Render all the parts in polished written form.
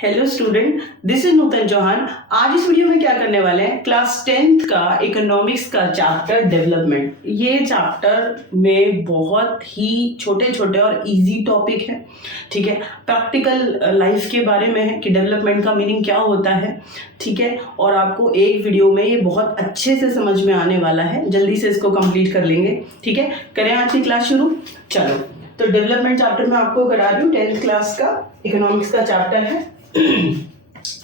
Hello student, this is नूतन चौहान। आज इस video में क्या करने वाले हैं, क्लास 10th का इकोनॉमिक्स का चैप्टर डेवलपमेंट। ये चैप्टर में बहुत ही छोटे छोटे और इजी टॉपिक है, ठीक है। प्रैक्टिकल लाइफ के बारे में है कि डेवलपमेंट का मीनिंग क्या होता है, ठीक है। और आपको एक वीडियो में ये बहुत अच्छे से समझ में आने वाला है, जल्दी से इसको कंप्लीट कर लेंगे, ठीक है। करें आज की क्लास शुरू। चलो, तो डेवलपमेंट चैप्टर में आपको करा रही हूँ, 10th क्लास का इकोनॉमिक्स का चैप्टर है।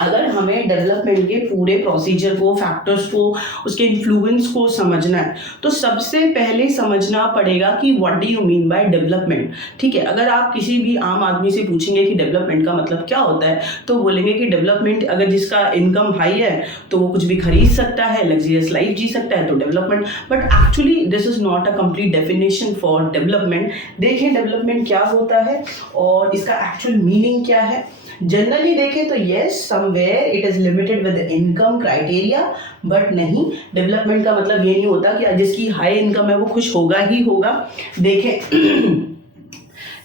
अगर हमें डेवलपमेंट के पूरे प्रोसीजर को, फैक्टर्स को, उसके इन्फ्लुएंस को समझना है तो सबसे पहले समझना पड़ेगा कि what do you mean by development, ठीक है। अगर आप किसी भी आम आदमी से पूछेंगे कि डेवलपमेंट का मतलब क्या होता है तो बोलेंगे कि डेवलपमेंट, अगर जिसका इनकम हाई है तो वो कुछ भी खरीद सकता है, लग्जरियस लाइफ जी सकता है, तो development. But actually this is not a complete definition for development. देखें डेवलपमेंट क्या होता है और इसका एक्चुअल मीनिंग क्या है। जनरली देखें तो yes, somewhere it is limited with income criteria, but नहीं, डेवलपमेंट का मतलब ये नहीं होता कि जिसकी हाई इनकम है वो खुश होगा ही होगा। देखें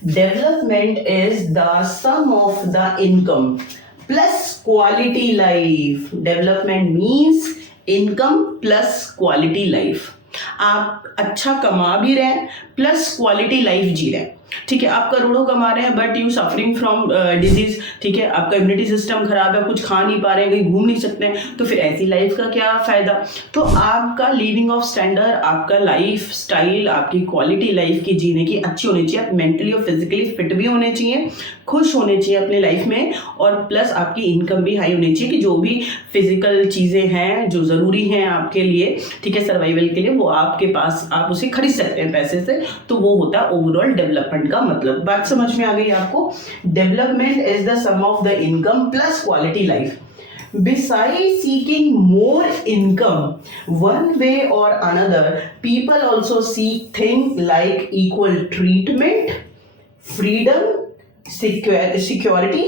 development is the sum of the income plus quality life. Development means income plus quality life. आप अच्छा कमा भी रहे हैं प्लस क्वालिटी लाइफ जी रहे हैं, ठीक है। आप करोड़ों कमा रहे हैं but you suffering from disease, ठीक है। आपका इम्यूनिटी सिस्टम खराब है, कुछ खा नहीं पा रहे हैं, कहीं घूम नहीं सकते हैं, तो फिर ऐसी लाइफ का क्या फायदा। तो आपका लिविंग ऑफ स्टैंडर्ड, आपका लाइफ स्टाइल, आपकी क्वालिटी लाइफ की जीने की अच्छी होनी चाहिए। आप मेंटली और फिजिकली फिट भी होने चाहिए, खुश होने चाहिए अपने लाइफ में, और प्लस आपकी इनकम भी हाई होनी चाहिए कि जो भी फिजिकल चीज़ें हैं जो ज़रूरी हैं आपके लिए, ठीक है, सर्वाइवल के लिए, वो आपके पास, आप उसे खरीद सकते हैं पैसे से। तो वो होता है ओवरऑल डेवलपमेंट का मतलब। बात समझ में आ गई आपको। Development is the sum of the income plus quality life. Besides seeking more income, one way or another, people also seek things like equal treatment, freedom, security,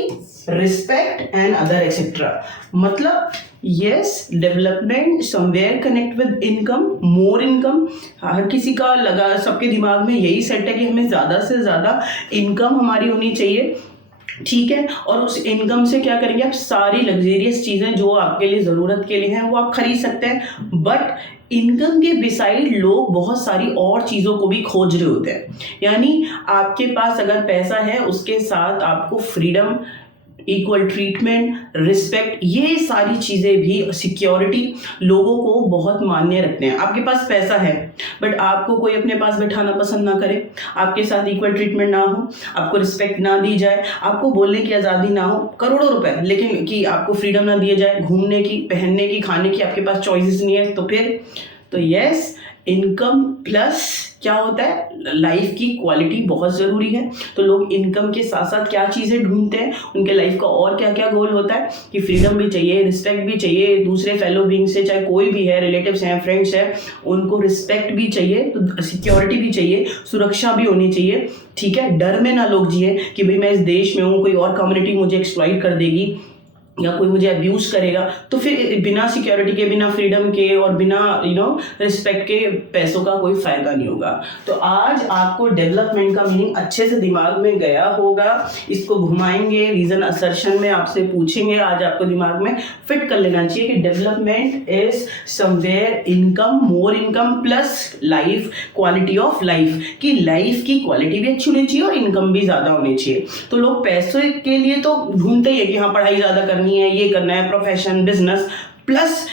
respect and other etc. मतलब yes, development somewhere connect with income, more income। हर किसी का लगा, सबके दिमाग में यही set है कि हमें ज़्यादा से ज़्यादा इनकम हमारी होनी चाहिए, ठीक है। और उस इनकम से क्या करेंगे, आप सारी लग्जेरियस चीज़ें जो आपके लिए ज़रूरत के लिए हैं वो आप खरीद सकते हैं। बट इनकम के बिसाइड लोग बहुत सारी और चीज़ों को भी खोज रहे होते हैं। यानी आपके पास अगर पैसा है उसके साथ आपको फ्रीडम, इक्वल ट्रीटमेंट, रिस्पेक्ट, ये सारी चीज़ें भी, सिक्योरिटी, लोगों को बहुत मान्य रखते हैं। आपके पास पैसा है बट आपको कोई अपने पास बैठाना पसंद ना करे, आपके साथ इक्वल ट्रीटमेंट ना हो, आपको रिस्पेक्ट ना दी जाए, आपको बोलने की आज़ादी ना हो, करोड़ों रुपए, लेकिन कि आपको फ्रीडम ना दिए जाए, घूमने की, पहनने की, खाने की, आपके पास चॉइसेस नहीं है, तो फिर तो यस, इनकम प्लस क्या होता है, लाइफ की क्वालिटी बहुत ज़रूरी है। तो लोग इनकम के साथ साथ क्या चीज़ें ढूंढते हैं, उनके लाइफ का और क्या क्या गोल होता है कि फ्रीडम भी चाहिए, रिस्पेक्ट भी चाहिए दूसरे फेलो बीइंग से, चाहे कोई भी है, रिलेटिव्स हैं, फ्रेंड्स हैं, उनको रिस्पेक्ट भी चाहिए, तो सिक्योरिटी भी चाहिए, सुरक्षा भी होनी चाहिए, ठीक है। डर में ना लोग जिए कि भाई मैं इस देश में हूँ, कोई और कम्युनिटी मुझे एक्सप्लॉइट कर देगी या कोई मुझे अब्यूज करेगा, तो फिर बिना सिक्योरिटी के, बिना फ्रीडम के और बिना रिस्पेक्ट के पैसों का कोई फायदा नहीं होगा। तो आज आपको डेवलपमेंट का मीनिंग अच्छे से दिमाग में गया होगा। इसको घुमाएंगे, रीजन असर्शन में आपसे पूछेंगे, आज आपको दिमाग में फिट कर लेना चाहिए कि development is somewhere income, more income plus life, quality of life, की लाइफ की क्वालिटी भी अच्छी होनी चाहिए और इनकम भी ज़्यादा होनी चाहिए। तो लोग पैसे के लिए तो ढूंढते ही है कि हाँ पढ़ाई ज़्यादा करनी है, ये करना है, प्रोफेशन, बिजनेस, प्लस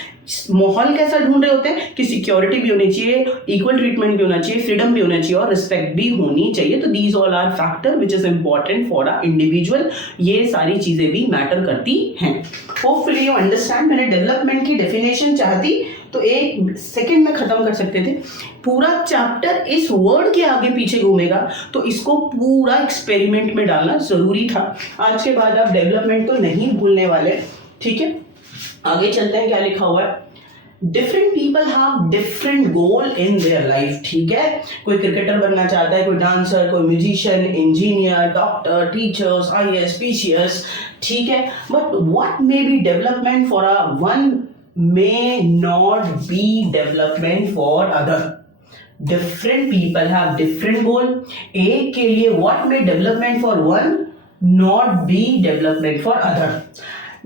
माहौल कैसा ढूंढ रहे होते हैं कि सिक्योरिटी भी होनी चाहिए, इक्वल ट्रीटमेंट भी होना चाहिए, फ्रीडम भी होना चाहिए और रिस्पेक्ट भी होनी चाहिए। तो these all are factor which is important for a individual. ये सारी चीजें भी मैटर करती हैं। Hopefully you understand. मैंने डेवलपमेंट की डेफिनेशन चाहती तो 1 सेकेंड में खत्म कर सकते थे। पूरा चैप्टर इस वर्ड के आगे पीछे घूमेगा, तो इसको पूरा एक्सपेरिमेंट में डालना जरूरी था। आज के बाद आप डेवलपमेंट तो नहीं भूलने वाले, ठीक है। आगे चलते हैं, क्या लिखा हुआ है। Different people have different goal in their life, ठीक है। कोई क्रिकेटर बनना चाहता है, कोई डांसर, कोई musician, engineer, doctor, teachers, IAS, PCS, ठीक है। But what may be development for a one may not be development for other. Different people have different goal. एक के लिए what may development for one not be development for other.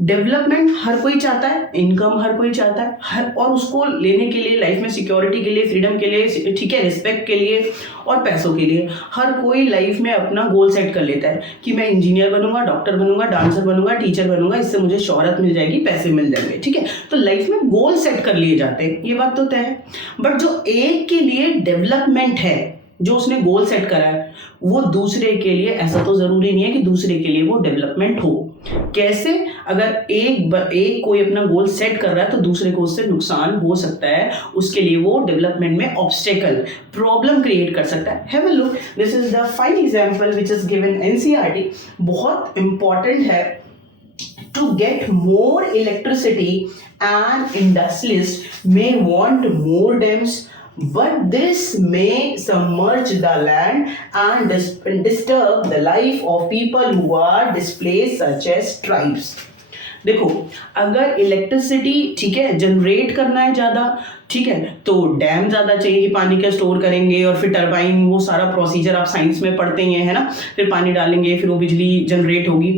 Development हर कोई चाहता है, income हर कोई चाहता है, हर और उसको लेने के लिए लाइफ में सिक्योरिटी के लिए, फ्रीडम के लिए, ठीक है, रिस्पेक्ट के लिए और पैसों के लिए हर कोई लाइफ में अपना गोल सेट कर लेता है कि मैं इंजीनियर बनूंगा, डॉक्टर बनूंगा, डांसर बनूंगा, टीचर बनूंगा, इससे मुझे शोहरत मिल जाएगी, पैसे मिल जाएंगे, ठीक है। तो लाइफ में गोल सेट कर लिए जाते हैं, ये बात तो तय है। बट जो एक के लिए डेवलपमेंट है, जो उसने गोल सेट करा है, वो दूसरे के लिए ऐसा तो जरूरी नहीं है कि दूसरे के लिए वो डेवलपमेंट हो। कैसे? अगर एक कोई अपना गोल सेट कर रहा है तो दूसरे को उससे नुकसान हो सकता है, उसके लिए वो डेवलपमेंट में ऑब्स्टेकल, प्रॉब्लम क्रिएट कर सकता है। Have a look, this is the fine example which is given NCERT. बहुत इंपॉर्टेंट है to get more electricity, and industrialists may want more dams, but this may submerge the land and disturb the life of people who are displaced, such as tribes. देखो, अगर electricity, ठीक है, generate करना है ज़्यादा, ठीक है, तो डैम ज़्यादा चाहिए कि पानी का स्टोर करेंगे और फिर टरबाइन, वो सारा प्रोसीजर आप साइंस में पढ़ते ही हैं, है ना। फिर पानी डालेंगे, फिर वो बिजली जनरेट होगी,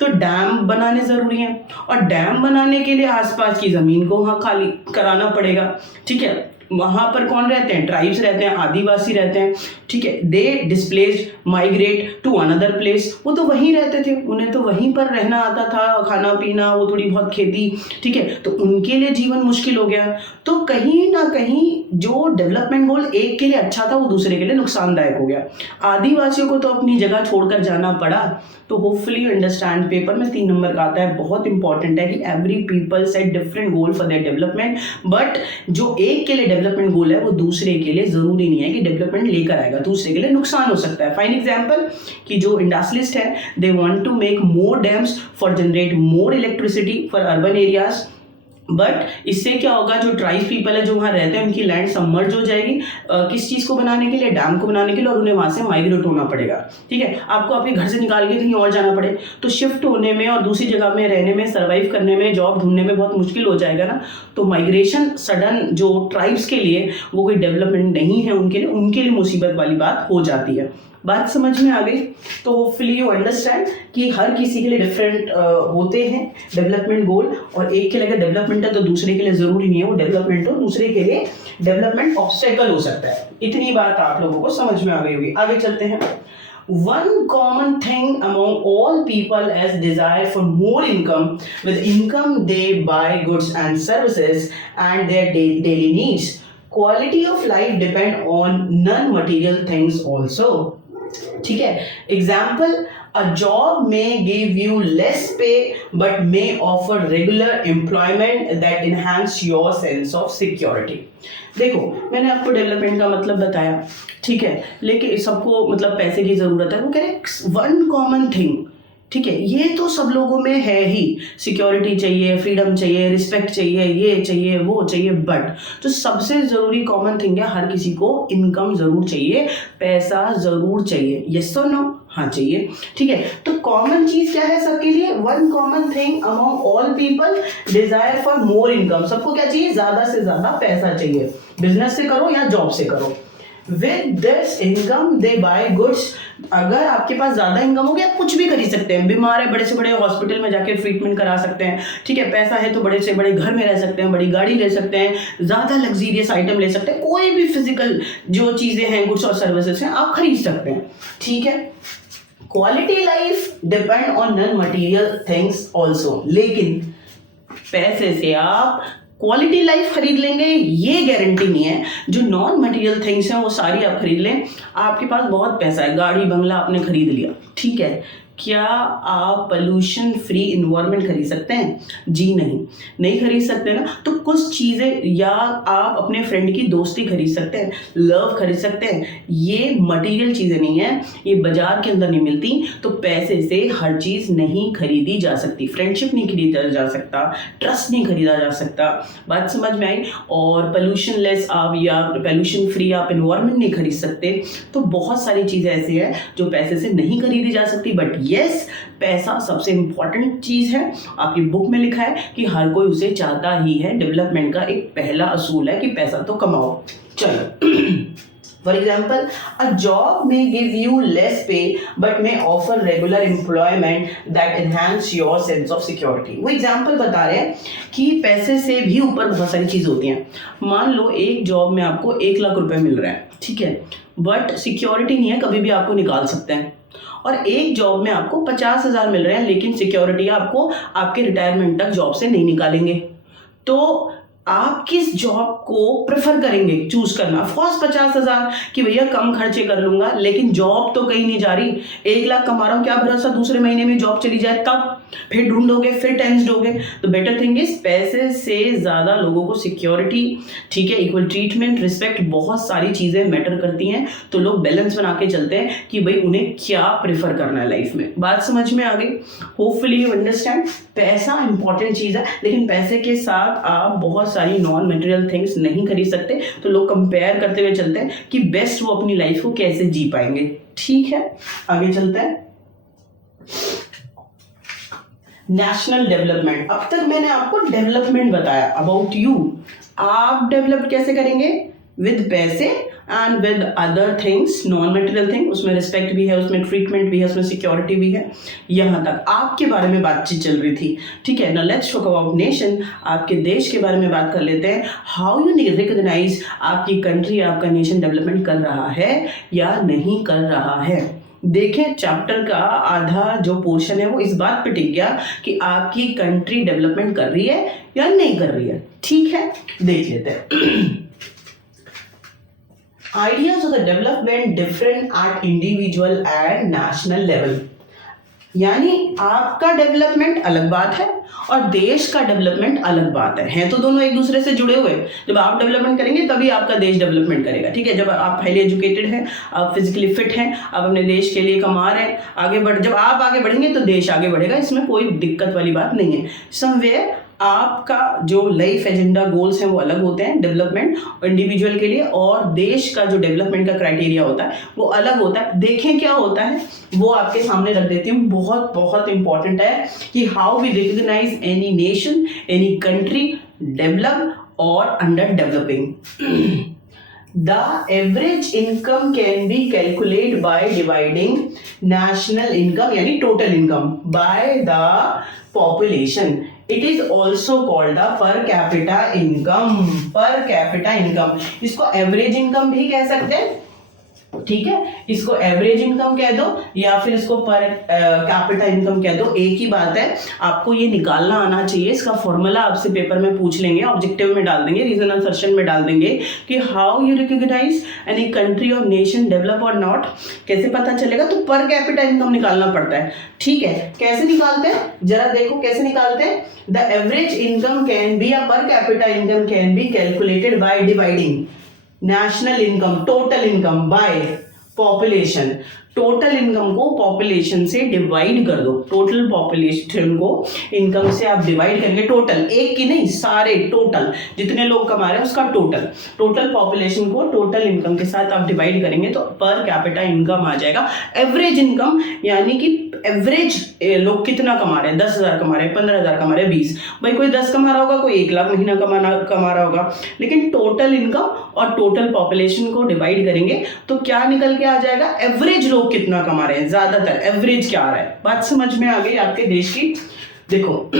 तो डैम बनाने ज़रूरी हैं। और डैम बनाने के लिए आसपास की ज़मीन को वहाँ खाली कराना पड़ेगा, ठीक है। वहाँ पर कौन रहते हैं? ट्राइब्स रहते हैं, आदिवासी रहते हैं, ठीक है। They displaced migrate to another place, वो तो वहीं रहते थे, उन्हें तो वहीं पर रहना आता था, खाना पीना, वो थोड़ी बहुत खेती, ठीक है, तो उनके लिए जीवन मुश्किल हो गया। तो कहीं ना कहीं जो डेवलपमेंट गोल एक के लिए अच्छा था, वो दूसरे के लिए नुकसानदायक हो गया। आदिवासियों को तो अपनी जगह छोड़कर जाना पड़ा। तो होपफुली यू अंडरस्टैंड, पेपर में 3 नंबर का आता है, बहुत इंपॉर्टेंट है कि every people set different goal for their development, but जो एक के लिए डेवलपमेंट गोल है वो दूसरे के लिए जरूरी नहीं है कि डेवलपमेंट लेकर आएगा, दूसरे के लिए नुकसान हो सकता है। फाइन एग्जांपल कि जो इंडस्ट्रियलिस्ट है, they want to make more dams for generate more electricity for urban areas, but इससे क्या होगा, जो ट्राइब पीपल है जो वहाँ रहते हैं, उनकी लैंड सबमर्ज हो जाएगी। किस चीज़ को बनाने के लिए? डैम को बनाने के लिए, और उन्हें वहाँ से माइग्रेट होना पड़ेगा, ठीक है। आपको आपके घर से निकाल के कहीं और जाना पड़े तो शिफ्ट होने में और दूसरी जगह में रहने में, सर्वाइव करने में, जॉब ढूंढने में बहुत मुश्किल हो जाएगा ना। तो माइग्रेशन सडन जो ट्राइब्स के लिए वो कोई डेवलपमेंट नहीं है, उनके लिए मुसीबत वाली बात हो जाती है। बात समझ में आ गई? तो होपफुली यू अंडरस्टैंड कि हर किसी के लिए डिफरेंट होते हैं डेवलपमेंट गोल, और एक के लिए अगर डेवलपमेंट है तो दूसरे के लिए जरूरी नहीं है वो डेवलपमेंट हो, दूसरे के लिए डेवलपमेंट ऑब्स्टेकल हो सकता है। इतनी बात आप लोगों को समझ में आ गई होगी। आगे चलते हैं। One common thing among all people is desire for more income. With income, they buy goods and services and their daily needs. Quality of life depend on non-material things also. ठीक है। एग्जाम्पल, अ जॉब में give you less पे but may offer regular employment that enhance your sense of security. देखो, मैंने आपको development का मतलब बताया, ठीक है, लेकिन सबको मतलब पैसे की जरूरत है। वो कह रहे वन कॉमन थिंग, ठीक है, ये तो सब लोगों में है ही, सिक्योरिटी चाहिए, फ्रीडम चाहिए, रिस्पेक्ट चाहिए, ये चाहिए, वो चाहिए, बट जो सबसे ज़रूरी कॉमन थिंग है, हर किसी को इनकम ज़रूर चाहिए, पैसा ज़रूर चाहिए। यस और नो? हाँ चाहिए, ठीक है। तो कॉमन चीज़ क्या है सबके लिए? One common thing among all people, desire for more income. सबको क्या चाहिए? ज़्यादा से ज़्यादा पैसा चाहिए, बिजनेस से करो या जॉब से करो। With this income they buy goods. अगर आपके पास ज्यादा इनकम हो गया, कुछ भी खरीद सकते हैं। बीमार है, बड़े से बड़े हॉस्पिटल में जाकर ट्रीटमेंट करा सकते हैं, ठीक है। पैसा है तो बड़े से बड़े घर में रह सकते हैं, बड़ी गाड़ी ले सकते हैं, ज्यादा लग्जरियस आइटम ले सकते हैं, कोई भी फिजिकल जो चीजें हैं, गुड्स और सर्विसेज हैं, आप खरीद सकते हैं, ठीक है। Quality life depend on non material things also, लेकिन पैसे से आप क्वालिटी लाइफ खरीद लेंगे ये गारंटी नहीं है। जो नॉन मटेरियल थिंग्स हैं वो सारी आप खरीद लें। आपके पास बहुत पैसा है, गाड़ी बंगला आपने खरीद लिया, ठीक है, क्या आप पोल्यूशन फ्री इन्वायरमेंट खरीद सकते हैं? जी नहीं खरीद सकते ना। तो कुछ चीज़ें, या आप अपने फ्रेंड की दोस्ती खरीद सकते हैं, लव खरीद सकते हैं, ये मटेरियल चीज़ें नहीं है, ये बाजार के अंदर नहीं मिलती। तो पैसे से हर चीज़ नहीं खरीदी जा सकती, फ्रेंडशिप नहीं खरीदा जा सकता, ट्रस्ट नहीं खरीदा जा सकता। बात समझ में आई? और पोल्यूशन लेस आप या पोल्यूशन फ्री आप इन्वायरमेंट नहीं खरीद सकते। तो बहुत सारी चीज़ें ऐसी हैं जो पैसे से नहीं खरीदी जा सकती, बट यस, पैसा सबसे इंपॉर्टेंट चीज है। आपकी बुक में लिखा है कि हर कोई उसे चाहता ही है। डेवलपमेंट का एक पहला असूल है कि पैसा तो कमाओ। चलो For example, a job may give you less pay but may offer regular employment that enhance your sense of security. वो एग्जाम्पल बता रहे हैं कि पैसे से भी ऊपर बहुत सारी चीज़ होती हैं. मान लो एक जॉब में आपको 1 लाख रुपए मिल रहा है, ठीक है, बट सिक्योरिटी नहीं है, कभी भी आपको निकाल सकते हैं. और एक जॉब में आपको 50,000 मिल रहे हैं लेकिन सिक्योरिटी आपको आपके रिटायरमेंट तक जॉब से नहीं निकालेंगे. तो आप किस जॉब को प्रेफर करेंगे चूज करना? ऑफकोर्स 50,000 कि भैया कम खर्चे कर लूंगा, लेकिन जॉब तो कहीं नहीं जा रही. 1 लाख कमा रहा हूं, क्या भरोसा दूसरे महीने में जॉब चली जाए, तब फिर ढूंढोगे, फिर टेंस्ड होगे. तो बेटर थिंग इज पैसे से ज्यादा लोगों को सिक्योरिटी, ठीक है, इक्वल ट्रीटमेंट, रिस्पेक्ट, बहुत सारी चीजें मैटर करती हैं. तो लोग बैलेंस बना के चलते हैं कि भाई उन्हें क्या प्रेफर करना है लाइफ में. बात समझ में आ गई? Hopefully you understand. पैसा इंपॉर्टेंट चीज है, लेकिन पैसे के साथ आप बहुत सारी नॉन मटेरियल थिंग्स नहीं खरीद सकते. तो लोग कंपेयर करते हुए चलते हैं कि बेस्ट वो अपनी लाइफ को कैसे जी पाएंगे. ठीक है, आगे चलते हैं. National development. अब तक मैंने आपको डेवलपमेंट बताया अबाउट यू. आप डेवलप कैसे करेंगे? विद पैसे and with other things, non material thing. उसमें रिस्पेक्ट भी है, उसमें ट्रीटमेंट भी है, उसमें सिक्योरिटी भी है. यहाँ तक आपके बारे में बातचीत चल रही थी, ठीक है ना. Let's talk about nation. आपके देश के बारे में बात कर लेते हैं. हाउ यू रिकॉग्नाइज आपकी कंट्री, आपका नेशन डेवलपमेंट कर रहा है या नहीं कर रहा है. देखें, चैप्टर का आधा जो पोर्शन है वो इस बात पे टिक गया कि आपकी कंट्री डेवलपमेंट कर रही है या नहीं कर रही है. ठीक है, देख लेते हैं. Ideas of the development different at individual and national level. यानी आपका डेवलपमेंट अलग बात है और देश का डेवलपमेंट अलग बात है. तो दोनों एक दूसरे से जुड़े हुए. जब आप डेवलपमेंट करेंगे तभी आपका देश डेवलपमेंट करेगा. ठीक है, जब आप हाईली एजुकेटेड हैं, आप फिजिकली फिट हैं, आप अपने देश के लिए कमा रहे हैं, आगे बढ़, जब आप आगे बढ़ेंगे तो देश आगे बढ़ेगा. इसमें कोई दिक्कत वाली बात नहीं है. समवेयर आपका जो लाइफ एजेंडा गोल्स हैं वो अलग होते हैं डेवलपमेंट इंडिविजुअल के लिए, और देश का जो डेवलपमेंट का क्राइटेरिया होता है वो अलग होता है. देखें क्या होता है, वो आपके सामने रख देती हूँ. बहुत बहुत इंपॉर्टेंट है कि how we recognise any nation, any country develop और under developing. The average income can be calculated by dividing national income यानी total income by the population. It is also called the per capita income. Per capita income, इसको average income भी कह सकते हैं. ठीक है, इसको एवरेज इनकम कह दो या फिर इसको पर कैपिटा इनकम कह दो, एक ही बात है. आपको ये निकालना आना चाहिए. इसका फॉर्मूला आपसे पेपर में पूछ लेंगे, ऑब्जेक्टिव में डाल देंगे, रीजन असर्शन में डाल देंगे कि how you recognise any country और नेशन डेवलप और नॉट. कैसे पता चलेगा? तो पर कैपिटा इनकम निकालना पड़ता है. ठीक है, कैसे निकालते हैं जरा देखो कैसे निकालते हैं. The average income can be, पर capita income can be calculated by dividing national income, total income by population. Total income को पॉपुलेशन से डिवाइड कर दो. टोटल पॉपुलेशन को इनकम से आप डिवाइड करेंगे. टोटल, एक की नहीं, सारे टोटल जितने लोग कमा रहे हैं उसका टोटल पॉपुलेशन को टोटल इनकम के साथ आप डिवाइड करेंगे तो पर कैपिटा इनकम आ जाएगा. एवरेज इनकम यानी कि एवरेज लोग कितना कमा रहे हैं, 10,000 कमा रहे हैं, 15,000 कमा रहे हैं, 20. भाई कोई 10 कमा रहा होगा, कोई 1 लाख महीना कमा रहा होगा. लेकिन टोटल इनकम और टोटल पॉपुलेशन को डिवाइड करेंगे तो क्या निकल के आ जाएगा? एवरेज लोग कितना कमा रहे हैं, ज्यादातर एवरेज क्या आ रहा है. बात समझ में आ गई आपके देश की? देखो,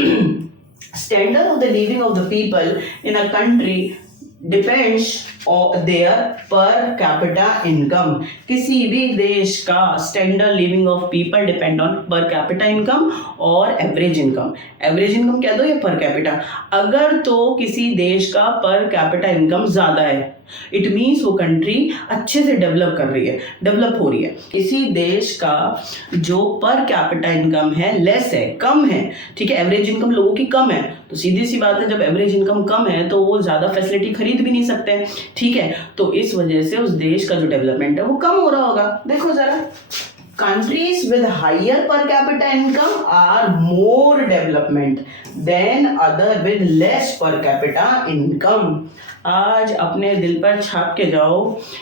standard of the living of the people in a country depends on their पर कैपिटा इनकम. किसी भी देश का standard living of people depend on पर कैपिटा इनकम और एवरेज इनकम. एवरेज इनकम कह दो या पर कैपिटा. अगर तो किसी देश का पर कैपिटा इनकम ज्यादा है, इट मीन्स वो कंट्री अच्छे से डेवलप कर रही है, डेवलप हो रही है. किसी देश का जो पर कैपिटा इनकम है लेस है, कम है, ठीक है, एवरेज इनकम लोगों की कम है, तो सीधी सी बात है जब एवरेज इनकम कम है तो वो ज्यादा फैसिलिटी खरीद भी नहीं सकते हैं. ठीक है, तो इस वजह से उस देश का जो डेवलपमेंट है वो कम हो रहा होगा. देखो जरा, countries with higher per capita income are more development than other with less per capita income. आज अपने दिल पर छाप के जाओ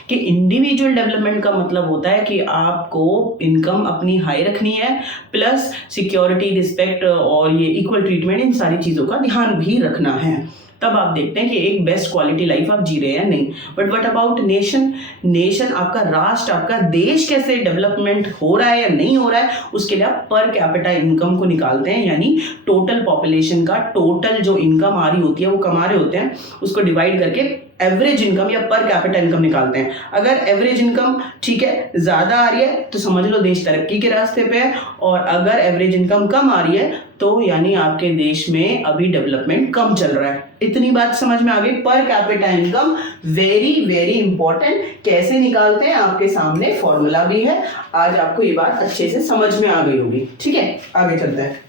कि इंडिविजुअल डेवलपमेंट का मतलब होता है कि आपको इनकम अपनी हाई रखनी है, प्लस सिक्योरिटी, रिस्पेक्ट और ये इक्वल ट्रीटमेंट, इन सारी चीज़ों का ध्यान भी रखना है. तब आप देखते हैं कि एक बेस्ट क्वालिटी लाइफ आप जी रहे हैं नहीं। But what about nation, nation आपका राष्ट्र, आपका देश कैसे डेवलपमेंट हो रहा है या नहीं हो रहा है, उसके लिए आप पर कैपिटा इनकम को निकालते हैं, यानी टोटल पॉपुलेशन का टोटल जो इनकम आ रही होती है वो कमा रहे होते हैं, उसको डिवाइड करके एवरेज इनकम या पर कैपिटा इनकम निकालते हैं। अगर एवरेज इनकम ठीक है ज्यादा आ रही है तो समझ लो देश तरक्की के रास्ते पे है, और अगर एवरेज इनकम कम आ रही है तो यानी आपके देश में अभी डेवलपमेंट कम चल रहा है। इतनी बात समझ में आ गई। पर capita income very very important. कैसे निकालते हैं आपके सामने फॉर्मूला भी है, आज आपको ये बात अच्छे से समझ में आ गई होगी। ठीक है, आगे चलते हैं।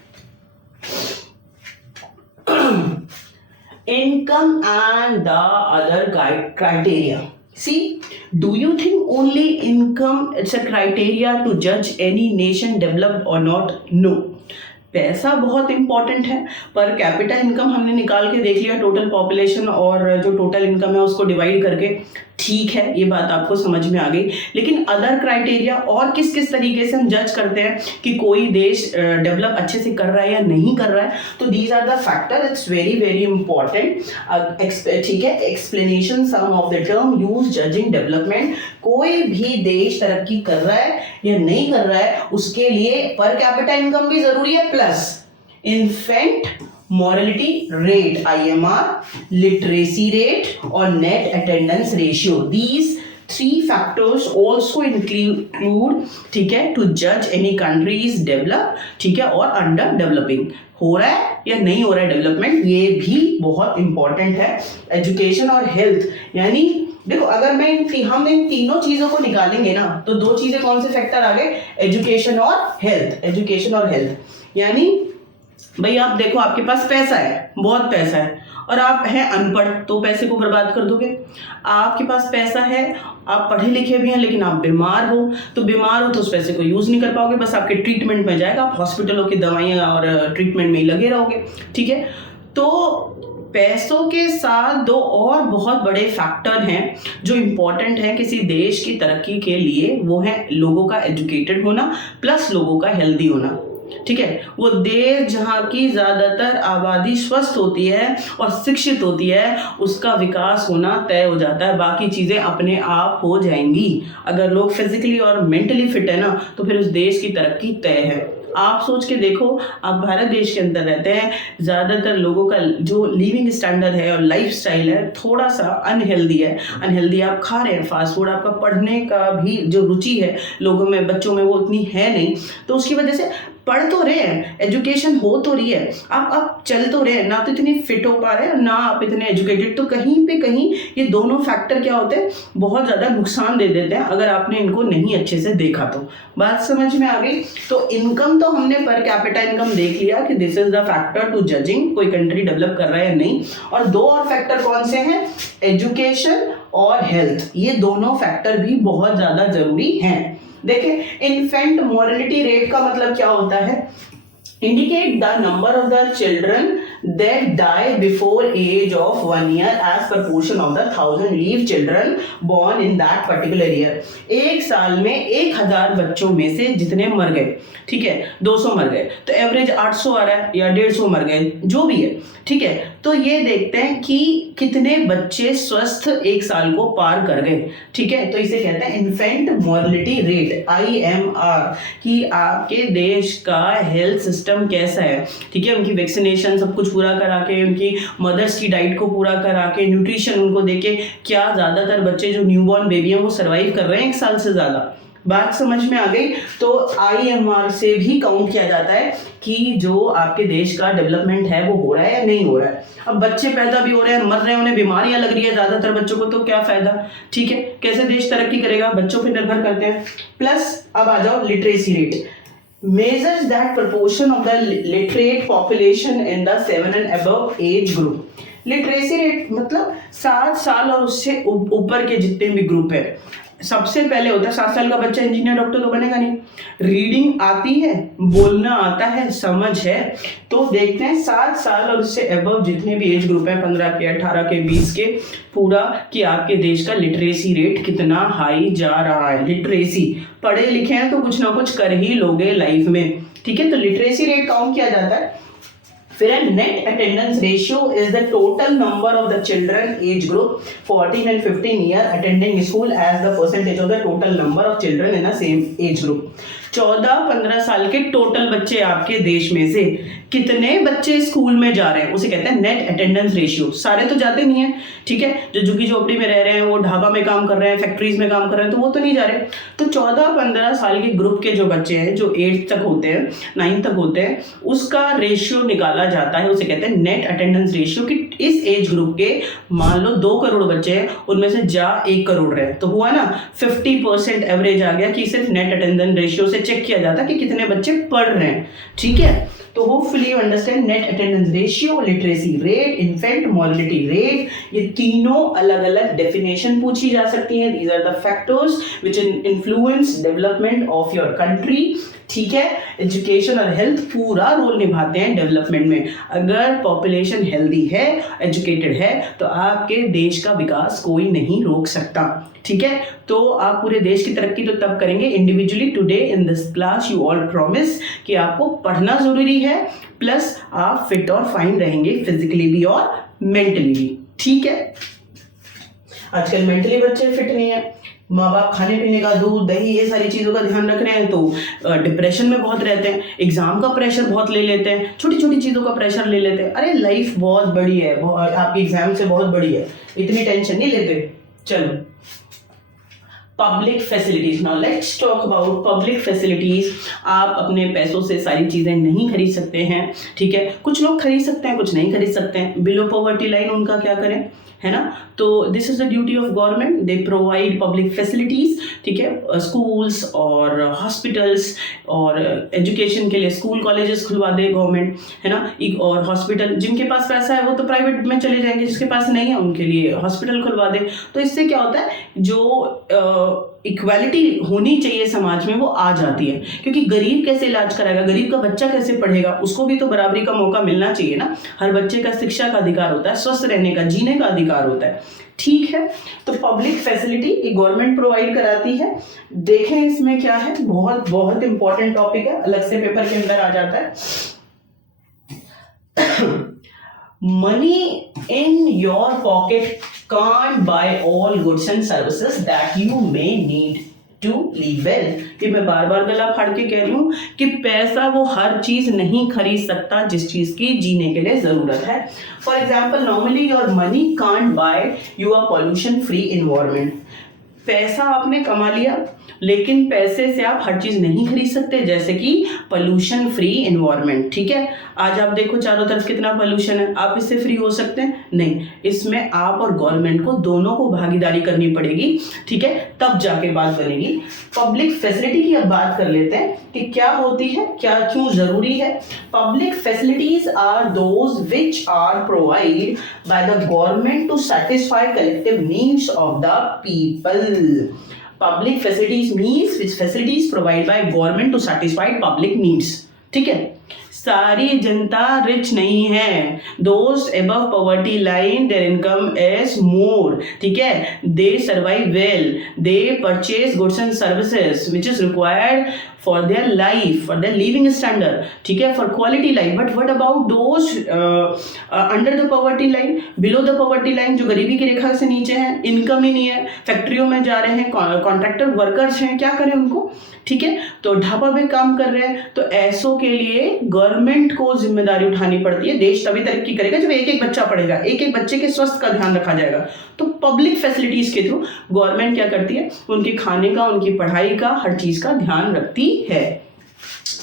Income and the other criteria. See, do you think only income it's a criteria to judge any nation developed or not? No. पैसा बहुत इंपॉर्टेंट है, पर कैपिटा इनकम हमने निकाल के देख लिया, टोटल पॉपुलेशन और जो टोटल इनकम है उसको डिवाइड करके, ठीक है ये बात आपको समझ में आ गई। लेकिन अदर क्राइटेरिया और किस किस तरीके से हम जज करते हैं कि कोई देश डेवलप अच्छे से कर रहा है या नहीं कर रहा है, तो these are the factor, it's very very important. ठीक है, explanation some of the term use judging development. कोई भी देश तरक्की कर रहा है या नहीं कर रहा है उसके लिए पर कैपिटा इनकम भी जरूरी है, plus infant mortality rate IMR, literacy rate और net attendance ratio. These three factors also include, ठीक है, to judge any country is developed, ठीक है, और under developing। हो रहा है या नहीं हो रहा है डेवलपमेंट, ये भी बहुत इंपॉर्टेंट है। एजुकेशन और हेल्थ, यानी देखो अगर हम इन तीनों चीजों को निकालेंगे ना तो दो चीजें कौन से फैक्टर आ गए, एजुकेशन और हेल्थ। एजुकेशन और हेल्थ यानी भाई आप देखो आपके पास पैसा है, बहुत पैसा है, और आप हैं अनपढ़ तो पैसे को बर्बाद कर दोगे। आपके पास पैसा है, आप पढ़े लिखे भी हैं, लेकिन आप बीमार हो तो उस पैसे को यूज नहीं कर पाओगे, बस आपके ट्रीटमेंट में जाएगा, आप हॉस्पिटलों की दवाइयाँ और ट्रीटमेंट में ही लगे रहोगे। ठीक है, तो पैसों के साथ दो और बहुत बड़े फैक्टर हैं जो इम्पोर्टेंट हैं किसी देश की तरक्की के लिए, वो है लोगों का एजुकेटेड होना प्लस लोगों का हेल्दी होना। ठीक है, वो देश जहाँ की ज्यादातर आबादी स्वस्थ होती है और शिक्षित होती है उसका विकास होना तय हो जाता है, बाकी चीजें अपने आप हो जाएंगी। अगर लोग फिजिकली और मेंटली फिट है ना तो फिर उस देश की तरक्की तय है। आप सोच के देखो, आप भारत देश के अंदर रहते हैं, ज़्यादातर लोगों का जो लिविंग स्टैंडर्ड है और लाइफ स्टाइल है थोड़ा सा अनहेल्दी है। अनहेल्दी आप खा रहे हैं फास्ट फूड, आपका पढ़ने का भी जो रुचि है लोगों में, बच्चों में वो उतनी है नहीं, तो उसकी वजह से पढ़ तो रहे हैं, एजुकेशन हो तो रही है, आप चल तो रहे हैं, ना तो इतनी फिट हो पा रहे हैं ना आप इतने एजुकेटेड, तो कहीं पे कहीं ये दोनों फैक्टर क्या होते हैं, बहुत ज़्यादा नुकसान दे देते हैं अगर आपने इनको नहीं अच्छे से देखा तो। बात समझ में आ गई? तो इनकम तो हमने पर कैपिटा इनकम देख लिया कि this is the factor to judging कोई कंट्री डेवलप कर रहा है या नहीं। और दो और फैक्टर कौन से हैं, एजुकेशन और हेल्थ, ये दोनों फैक्टर भी बहुत ज़्यादा जरूरी हैं। देखें, इन्फेंट मोर्टेलिटी रेट का मतलब क्या होता है, indicate the number of the children that die before age of 1 year as proportion of the 1000 live children born in that particular year। एक साल में 1000 बच्चों में से जितने मर गए, ठीक है, 200 मर गए, तो एवरेज 800 आ रहा है या 150 मर गए, जो भी है, ठीक है। तो ये देखते हैं कि कितने बच्चे स्वस्थ एक साल को पार कर गए, ठीक है। तो इसे कहते हैं इन्फेंट मोर्टेलिटी रेट IMR, कि आपके देश का हेल्थ सिस्टम कैसा है, ठीक है, उनकी वैक्सीनेशन सब कुछ पूरा करा के, उनकी मदर्स की डाइट को पूरा करा के, न्यूट्रिशन उनको देके, क्या ज़्यादातर बच्चे जो न्यूबॉर्न बेबी हैं वो सर्वाइव कर रहे हैं 1 साल से ज़्यादा। बात समझ में आ गई? तो IMR से भी काउंट किया जाता है कि जो आपके देश का डेवलपमेंट है वो हो रहा है या नहीं हो रहा है। अब बच्चे पैदा भी हो रहे हैं, मर रहे हैं, उन्हें बीमारियां लग रही है ज़्यादातर बच्चों को, तो क्या फायदा, ठीक है, कैसे देश तरक्की करेगा, बच्चों पर निर्भर करते हैं। प्लस अब आ जाओ literacy rate, measures that proportion of the literate population in the 7 and above age group। Literacy rate मतलब 7 साल और उससे ऊपर के जितने भी ग्रुप है, सबसे पहले होता है 7 साल का बच्चा इंजीनियर डॉक्टर तो बनेगा नहीं, रीडिंग आती है, बोलना आता है, समझ है, तो देखते हैं 7 साल और उससे अबव जितने भी एज ग्रुप है, 15 के, 18 के, 20 के, पूरा कि आपके देश का लिटरेसी रेट कितना हाई जा रहा है। लिटरेसी, पढ़े लिखे हैं तो कुछ ना कुछ कर ही लोगे लाइफ में, ठीक है। तो लिटरेसी रेट काउंट किया जाता है फिर है net attendance ratio is the total number of the children age group 14 and 15 year attending school as the percentage of the total number of children in the same age group. 14-15 साल के total बच्चे आपके देश में से कितने बच्चे school में जा रहे हैं उसे कहते हैं नेट अटेंडेंस रेशियो। सारे तो जाते नहीं है, ठीक है, जो झुग्गी झोपड़ी में रह रहे हैं, वो ढाबा में काम कर रहे हैं, फैक्ट्रीज में काम कर रहे हैं, तो वो तो नहीं जा रहे। तो 14-15 साल के ग्रुप के जो बच्चे हैं, जो 8 तक होते हैं, 9 तक होते हैं, उसका रेशियो निकाला जाता है, उसे कहते हैं नेट अटेंडेंस रेशियो। कि इस एज ग्रुप के मान लो 2 करोड़ बच्चे हैं, उनमें से जा 1 करोड़ रहे, तो हुआ ना 50% एवरेज आ गया कि सिर्फ नेट अटेंडेंस रेशियो से चेक किया जाता है कि कितने बच्चे पढ़ रहे हैं, ठीक है। तो hopefully you understand net attendance ratio, literacy rate, infant mortality rate, ये तीनों अलग अलग डेफिनेशन पूछी जा सकती हैं। These are the factors which influence development of your country, ठीक है। एजुकेशन और हेल्थ पूरा रोल निभाते हैं डेवलपमेंट में। अगर पॉपुलेशन हेल्दी है, एजुकेटेड है, तो आपके देश का विकास कोई नहीं रोक सकता, ठीक है। तो आप पूरे देश की तरक्की तो तब करेंगे। Individually today in this class you all promise कि आपको पढ़ना जरूरी है, प्लस आप फिट और फाइन रहेंगे फिजिकली भी और मेंटली भी, ठीक है। आजकल मेंटली बच्चे फिट नहीं है, माँ बाप खाने पीने का, दूध दही, ये सारी चीज़ों का ध्यान रख रहे हैं, तो डिप्रेशन में बहुत रहते हैं, एग्जाम का प्रेशर बहुत ले लेते हैं, छोटी छोटी चीज़ों का प्रेशर ले लेते हैं। अरे लाइफ बहुत बड़ी है, आपकी एग्जाम से बहुत बड़ी है, इतनी टेंशन नहीं लेते। चलो, public facilities. Now let's talk about public facilities. आप अपने पैसों से सारी चीज़ें नहीं खरीद सकते हैं, ठीक है। कुछ लोग खरीद सकते हैं, कुछ नहीं खरीद सकते हैं। बिलो पॉवर्टी लाइन उनका क्या करें, है ना। तो this is the duty of government, they provide public facilities, ठीक है। स्कूल्स और हॉस्पिटल्स और एजुकेशन के लिए स्कूल कॉलेजेस खुलवा दे गवर्नमेंट, है ना। और हॉस्पिटल, जिनके पास पैसा है वो तो प्राइवेट में चले जाएंगे, जिसके पास नहीं है उनके लिए हॉस्पिटल खुलवा दे। तो इससे क्या होता है, जो इक्वालिटी होनी चाहिए समाज में वो आ जाती है। क्योंकि गरीब कैसे इलाज कराएगा, गरीब का बच्चा कैसे पढ़ेगा, उसको भी तो बराबरी का मौका मिलना चाहिए ना। हर बच्चे का शिक्षा का अधिकार होता है, स्वस्थ रहने का, जीने का अधिकार होता है, ठीक है। तो पब्लिक फैसिलिटी गवर्नमेंट प्रोवाइड कराती है। देखें इसमें क्या है, बहुत बहुत इंपॉर्टेंट टॉपिक है, अलग से पेपर के अंदर आ जाता है। Money in your pocket can't buy all goods and services that you may need to live well। कि मैं बार बार गला फाड़ के कह रही हूँ कि पैसा वो हर चीज नहीं खरीद सकता जिस चीज की जीने के लिए जरूरत है। For example, normally your money can't buy your pollution free environment. पैसा आपने कमा लिया, लेकिन पैसे से आप हर चीज नहीं खरीद सकते, जैसे कि पोल्यूशन फ्री एनवायरनमेंट, ठीक है। आज आप देखो चारों तरफ कितना पोल्यूशन है, आप इससे फ्री हो सकते हैं? नहीं। इसमें आप और गवर्नमेंट को दोनों को भागीदारी करनी पड़ेगी, ठीक है, तब जाके बात बनेगी। पब्लिक फैसिलिटी की अब बात कर लेते हैं कि क्या होती है, क्या क्यों जरूरी है। Public facilities are those which are provide by the government to satisfy collective needs of the people. Public facilities means which facilities provided by government to satisfy public needs, ठीक है। सारी जनता रिच नहीं है, those above poverty line their income is more, ठीक है, they survive well, they purchase goods and services which is required for their life, for their living standard, ठीक है, for quality life। But what about those under the poverty line, below the poverty line, जो गरीबी की रेखा से नीचे हैं, income ही नहीं है, फैक्ट्रियों में जा रहे हैं, कॉन्ट्रैक्टर वर्कर्स हैं, क्या करें उनको, ठीक है, तो ढाबा पे काम कर रहे हैं। तो ऐसों के लिए गवर्नमेंट को जिम्मेदारी उठानी पड़ती है। देश तभी तरक्की करेगा जब एक एक बच्चा पढ़ेगा, एक एक बच्चे के स्वास्थ्य का ध्यान रखा जाएगा। तो पब्लिक फैसिलिटीज के थ्रू गवर्नमेंट क्या करती है, उनके खाने का, उनकी पढ़ाई का, हर चीज का ध्यान रखती है।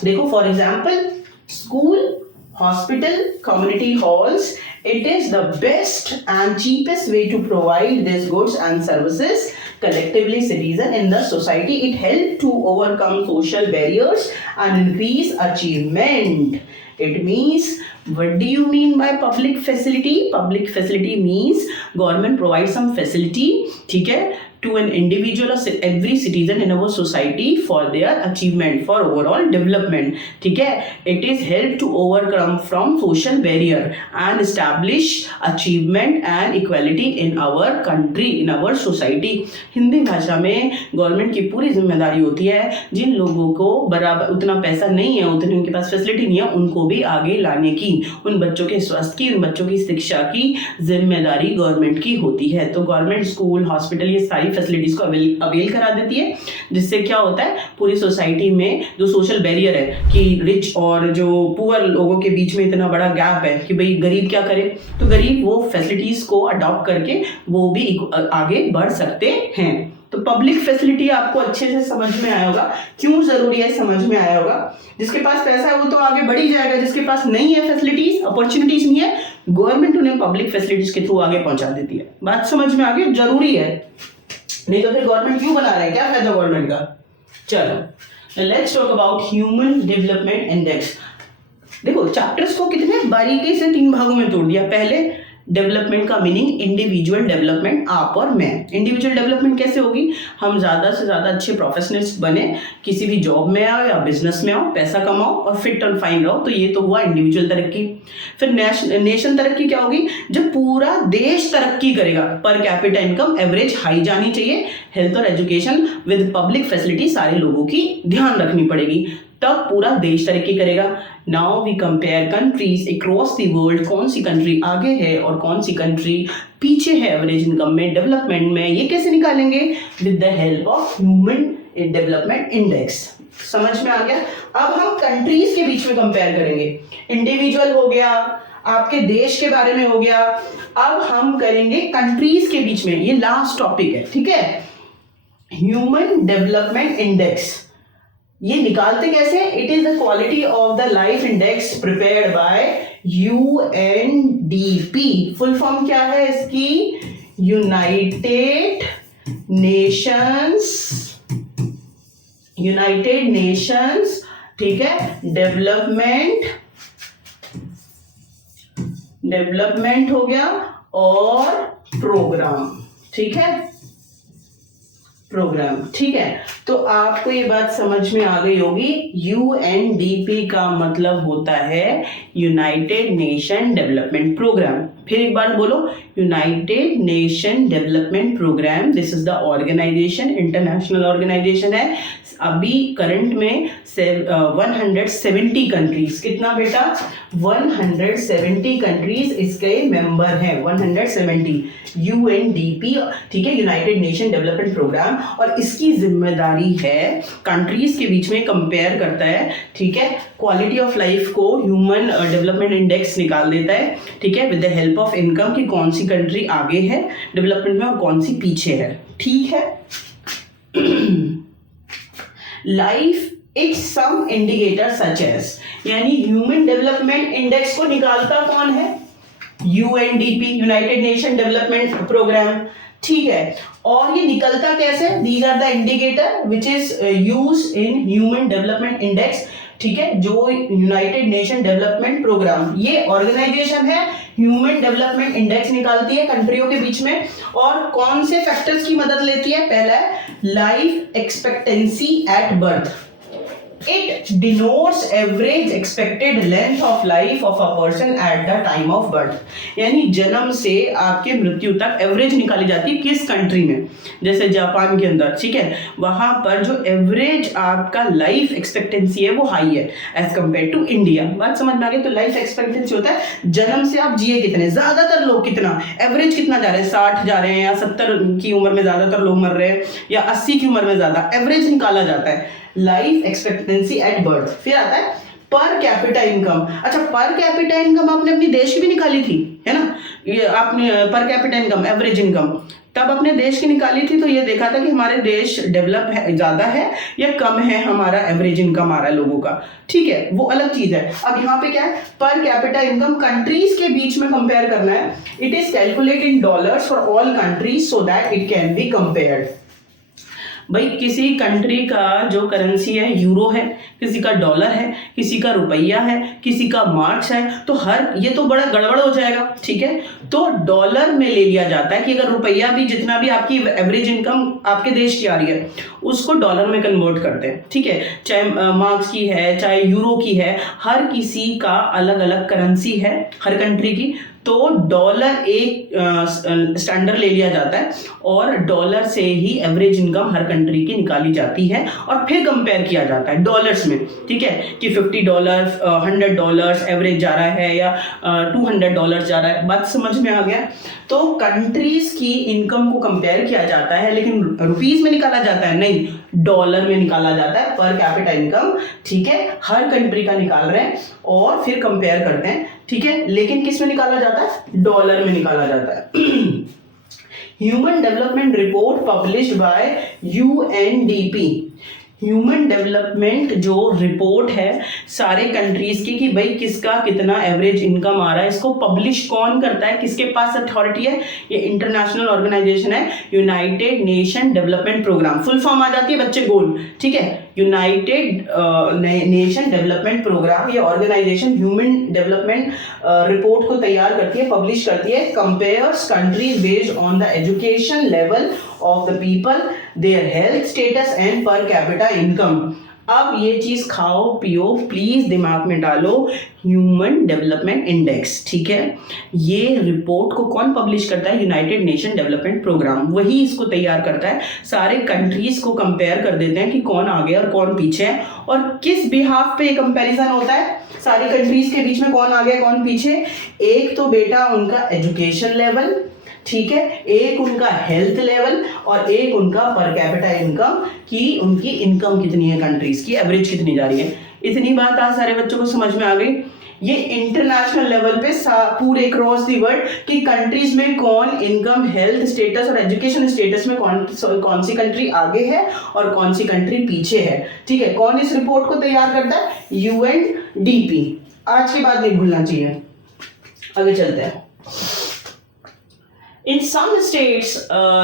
देखो for example, school, hospital, community halls, it is the best and cheapest way to provide these goods and services collectively citizen in the society. It helps to overcome social barriers and increase achievement. It means, what do you mean by public facility? Public facility means government provides some facility, ठीक है, to an individual or every citizen in our society for their achievement, for overall development. ठीक है, it is help to overcome from social barrier and establish achievement and equality in our country, in our society. Hindi भाषा में government की पूरी जिम्मेदारी होती है जिन लोगों को बराबर उतना पैसा नहीं है, उतनी उनके पास फैसिलिटी नहीं है, उनको भी आगे लाने की, उन बच्चों के स्वास्थ्य की, उन बच्चों की शिक्षा की जिम्मेदारी गवर्नमेंट की होती है। तो गवर्नमेंट स्कूल, हॉस्पिटल, ये सारी फैसिलिटीज को अवेल करा देती है, जिससे क्या होता है पूरी सोसाइटी में जो सोशल बैरियर है कि रिच और जो पुअर लोगों के बीच में इतना बड़ा गैप है कि भाई गरीब क्या करे, तो गरीब वो फैसिलिटीज को अडॉप्ट करके वो भी आगे बढ़ सकते हैं। तो पब्लिक फैसिलिटी आपको अच्छे से समझ में आया होगा, क्यों जरूरी है समझ में आया होगा। जिसके पास पैसा है वो तो आगे बढ़ ही जाएगा, जिसके पास नहीं है फैसिलिटीज, अपॉर्चुनिटीज नहीं है, गवर्नमेंट उन्हें पब्लिक फैसिलिटीज के थ्रू आगे पहुंचा देती है। बात समझ में आ गई, जरूरी है, नहीं तो फिर गवर्नमेंट क्यों बना रहे हैं, क्या फायदा गवर्नमेंट का। चलो let's talk about human development index. देखो चैप्टर्स को कितने बारीकी से 3 भागों में तोड़ दिया। पहले डेवलपमेंट का मीनिंग इंडिविजुअल डेवलपमेंट, आप और मैं। इंडिविजुअल डेवलपमेंट कैसे होगी, हम ज़्यादा से ज़्यादा अच्छे प्रोफेशनल्स बने, किसी भी जॉब में आओ या बिजनेस में आओ, पैसा कमाओ और फिट एंड फाइन रहो, तो ये तो हुआ इंडिविजुअल तरक्की। फिर नेशन तरक्की क्या होगी, जब पूरा देश तरक्की करेगा, पर कैपिटा इनकम एवरेज हाई जानी चाहिए, हेल्थ और एजुकेशन विद पब्लिक फैसिलिटी सारे लोगों की ध्यान रखनी पड़ेगी, तब पूरा देश तरक्की करेगा। Now we compare countries across the world, कौन सी कंट्री आगे है और कौन सी कंट्री पीछे है एवरेज इनकम में, डेवलपमेंट में, ये कैसे निकालेंगे, with the help of human development index. समझ में आ गया। अब हम कंट्रीज के बीच में कंपेयर करेंगे, इंडिविजुअल हो गया, आपके देश के बारे में हो गया, अब हम करेंगे कंट्रीज के बीच में, ये लास्ट टॉपिक है, ठीक है। ह्यूमन डेवलपमेंट इंडेक्स ये निकालते कैसे, it is the quality of the life index prepared by UNDP. Full form क्या है इसकी, यूनाइटेड नेशंस, ठीक है, डेवलपमेंट हो गया और प्रोग्राम, ठीक है, प्रोग्राम, ठीक है। तो आपको ये बात समझ में आ गई होगी, यूएनडीपी का मतलब होता है यूनाइटेड नेशन डेवलपमेंट प्रोग्राम। फिर एक बार बोलो, United Nation development programme, this is the organisation, international organisation है। अभी करंट में 170 कंट्रीज, कितना बेटा, 170 कंट्रीज इसके मेंबर हैं, 170 यूएनडीपी, ठीक है, यूनाइटेड नेशन डेवलपमेंट प्रोग्राम, और इसकी जिम्मेदारी है कंट्रीज के बीच में कंपेयर करता है, ठीक है, क्वालिटी ऑफ लाइफ को ह्यूमन डेवलपमेंट इंडेक्स निकाल देता है, ठीक है, with the help of income की कौन सी कंट्री आगे है डेवलपमेंट में और कौन सी पीछे है, ठीक है। Life it's some indicator such as, यानी ह्यूमन डेवलपमेंट इंडेक्स को निकालता कौन है, UNDP, United Nation development programme, ठीक है। और ये निकलता कैसे, these are the indicator which is used in human development index, ठीक है, जो यूनाइटेड नेशन डेवलपमेंट प्रोग्राम, ये ऑर्गेनाइजेशन है, ह्यूमन डेवलपमेंट इंडेक्स निकालती है कंट्रियों के बीच में, और कौन से फैक्टर्स की मदद लेती है, पहला है life expectancy at birth, it denotes average expected length of life of a person at the time of birth, यानी जन्म से आपके मृत्यु तक एवरेज निकाली जाती है किस कंट्री में, जैसे जापान के अंदर, ठीक है, वहां पर जो एवरेज आपका लाइफ एक्सपेक्टेंसी है वो हाई है एज कंपेयर टू इंडिया। बात समझ में आ गई। तो लाइफ एक्सपेक्टेंसी होता है जन्म से आप जिए कितने, ज्यादातर लोग कितना, एवरेज कितना जा रहे हैं, 60 जा रहे हैं, या 70 की उम्र में ज्यादातर लोग मर रहे हैं, या 80 की उम्र में ज्यादा, एवरेज निकाला जाता है, लाइफ एक्सपेक्टेंसी एट बर्थ। फिर आता है पर कैपिटा इनकम। अच्छा, पर कैपिटा इनकम आपने अपनी देश की भी निकाली थी, है ना, ये आपने पर कैपिटा इनकम, एवरेज इनकम तब अपने देश की निकाली थी, तो ये देखा था कि हमारे देश डेवलप है, ज्यादा है या कम है हमारा एवरेज इनकम आ रहा है लोगों का, ठीक है, वो अलग चीज है। अब यहाँ पे क्या है, पर कैपिटा इनकम कंट्रीज के बीच में कंपेयर करना है, it is calculated in dollars for all countries so that it can be compared. भाई किसी कंट्री का जो करेंसी है यूरो है, किसी का डॉलर है, किसी का रुपया है, किसी का मार्क्स है, तो हर ये तो बड़ा गड़बड़ हो जाएगा, ठीक है। तो डॉलर में ले लिया जाता है कि अगर रुपया भी जितना भी आपकी एवरेज इनकम आपके देश की आ रही है उसको डॉलर में कन्वर्ट करते हैं, ठीक है। चाहे मार्क्स की है चाहे यूरो की है, हर किसी का अलग अलग करेंसी है हर कंट्री की। तो डॉलर एक स्टैंडर्ड ले लिया जाता है और डॉलर से ही एवरेज इनकम हर कंट्री की निकाली जाती है और फिर कंपेयर किया जाता है डॉलर्स में, ठीक है, कि $50 $100 एवरेज जा रहा है या $200 जा रहा है। बात समझ में आ गया। तो कंट्रीज की इनकम को कंपेयर किया जाता है, लेकिन रुपीस में निकाला जाता है नहीं, डॉलर में निकाला जाता है पर कैपिटा इनकम, ठीक है। हर कंट्री का निकाल रहे हैं और फिर कंपेयर करते हैं, ठीक है। लेकिन किस में निकाला जाता है? डॉलर में निकाला जाता है। Human development report published by UNDP. Human development जो रिपोर्ट है सारे कंट्रीज की कि भाई किसका कितना एवरेज इनकम आ रहा है, इसको पब्लिश कौन करता है, किसके पास अथॉरिटी है? ये इंटरनेशनल ऑर्गेनाइजेशन है, United Nation development Programme. Full form आ जाती है बच्चे गोल, ठीक है, यूनाइटेड नेशन डेवलपमेंट प्रोग्राम। ये ऑर्गेनाइजेशन ह्यूमन डेवलपमेंट रिपोर्ट को तैयार करती है, पब्लिश करती है, compares countries based on the education level of the people, their health status and per capita income. अब ये चीज खाओ पियो प्लीज दिमाग में डालो, ह्यूमन डेवलपमेंट इंडेक्स, ठीक है। ये रिपोर्ट को कौन पब्लिश करता है? यूनाइटेड नेशन डेवलपमेंट प्रोग्राम, वही इसको तैयार करता है। सारे कंट्रीज को कंपेयर कर देते हैं कि कौन आगे और कौन पीछे है, और किस बिहाफ पे कंपैरिजन होता है सारी कंट्रीज के बीच में, कौन आगे कौन पीछे। एक तो बेटा उनका एजुकेशन लेवल, ठीक है, एक उनका हेल्थ लेवल और एक उनका पर कैपिटा इनकम, कि उनकी इनकम कितनी है, कंट्रीज की एवरेज कितनी जा रही है। इतनी बात आज सारे बच्चों को समझ में आ गई। ये इंटरनेशनल लेवल पे पूरे क्रॉस दी वर्ल्ड कि कंट्रीज में कौन इनकम, हेल्थ स्टेटस और एजुकेशन स्टेटस में कौन सी कंट्री आगे है और कौन सी कंट्री पीछे है, ठीक है। कौन इस रिपोर्ट को तैयार करता है? यूएनडीपी। आज की बात नहीं भूलना चाहिए। आगे चलते हैं। In some states,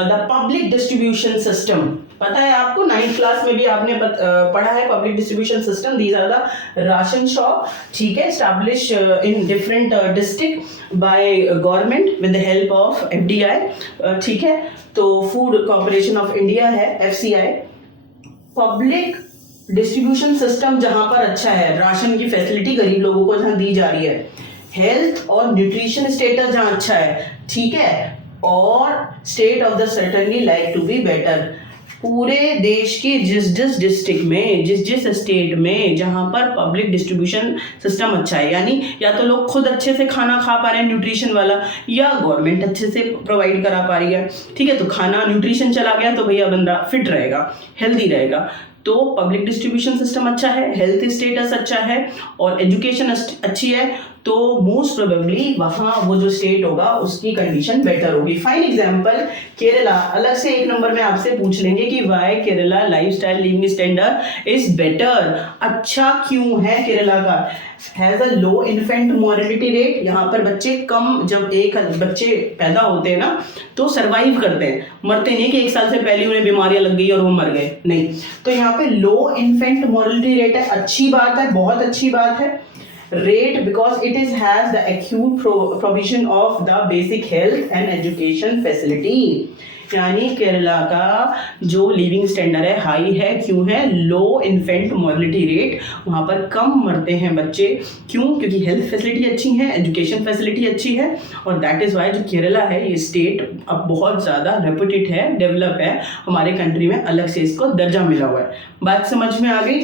the public distribution system, पता है आपको 9th क्लास में भी आपने पढ़ा है public distribution system. These are the ration shop, ठीक है, establish in different district by government with the help of FDI, ठीक है। तो फूड कॉर्पोरेशन ऑफ इंडिया है FCI। पब्लिक डिस्ट्रीब्यूशन सिस्टम जहां पर अच्छा है, राशन की फैसिलिटी गरीब लोगों को जहां दी जा रही है, हेल्थ और न्यूट्रिशन स्टेटस जहां अच्छा है, ठीक है, और state of the certainly like to be better. पूरे देश की जिस डिस्ट्रिक्ट में, जिस स्टेट में जहां पर पब्लिक डिस्ट्रीब्यूशन सिस्टम अच्छा है, यानी या तो लोग खुद अच्छे से खाना खा पा रहे हैं न्यूट्रिशन वाला, या गवर्नमेंट अच्छे से प्रोवाइड करा पा रही है, ठीक है, तो खाना न्यूट्रिशन चला गया तो भैया बंदा फिट रहेगा, हेल्दी रहेगा। तो पब्लिक डिस्ट्रीब्यूशन सिस्टम अच्छा है, हेल्थ स्टेटस अच्छा है और एजुकेशन अच्छी है, तो मोस्ट प्रोबेबली वहाँ वो जो स्टेट होगा उसकी कंडीशन बेटर होगी। फाइन एग्जांपल केरला, अलग से 1 नंबर में आपसे पूछ लेंगे कि why Kerala lifestyle living standard is better. अच्छा क्यों है केरला का? Has a low infant mortality rate, यहाँ पर बच्चे कम, जब एक बच्चे पैदा होते हैं ना तो सरवाइव करते हैं, मरते नहीं कि 1 साल से पहले उन्हें बीमारियां लग गई और वो मर गए, नहीं। तो यहाँ पे लो इन्फेंट मॉर्टेलिटी रेट है, अच्छी बात है, बहुत अच्छी बात है। rate because it is has the acute provision of the basic health and education facility। यानी केरला का जो लिविंग स्टैंडर्ड है हाई है, क्यों है? लो इन्फेंट मॉर्टेलिटी रेट, वहाँ पर कम मरते हैं बच्चे, क्यों? क्योंकि हेल्थ फैसिलिटी अच्छी है, एजुकेशन फैसिलिटी अच्छी है, और दैट इज़ वाई जो केरला है ये स्टेट अब बहुत ज़्यादा रेपुटेड है, डेवलप है, हमारे कंट्री में अलग से इसको दर्जा मिला हुआ है। बात समझ में आ गई?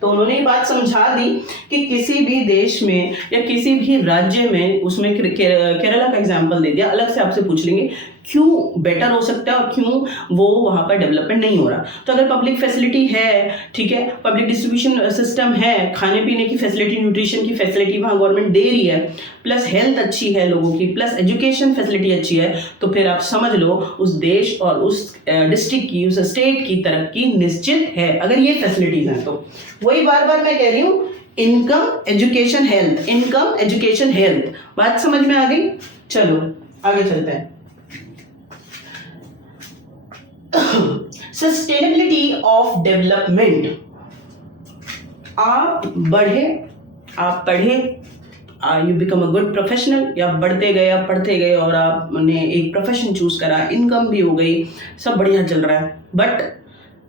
तो उन्होंने ये बात समझा दी कि किसी भी देश में या किसी भी राज्य में, उसमें केरला का एग्जांपल दे दिया, अलग से आपसे पूछ लेंगे क्यों बेटर हो सकता है और क्यों वो वहाँ पर डेवलपमेंट नहीं हो रहा। तो अगर पब्लिक फैसिलिटी है, ठीक है, पब्लिक डिस्ट्रीब्यूशन सिस्टम है, खाने पीने की फैसिलिटी, न्यूट्रिशन की फैसिलिटी वहाँ गवर्नमेंट दे रही है, प्लस हेल्थ अच्छी है लोगों की, प्लस एजुकेशन फैसिलिटी अच्छी है, तो फिर आप समझ लो उस देश और उस डिस्ट्रिक्ट की, उस स्टेट की तरक्की निश्चित है, अगर ये फैसिलिटीज हैं तो। वही बार बार मैं कह रही हूँ, income education health, income education health. बात समझ में आ गई? चलो आगे चलते हैं। सस्टेनेबिलिटी ऑफ डेवलपमेंट, आप बढ़े, आप पढ़े, you become a good professional, या बढ़ते गए, आप पढ़ते गए और आपने एक प्रोफेशन चूज करा, इनकम भी हो गई, सब बढ़िया चल रहा है। बट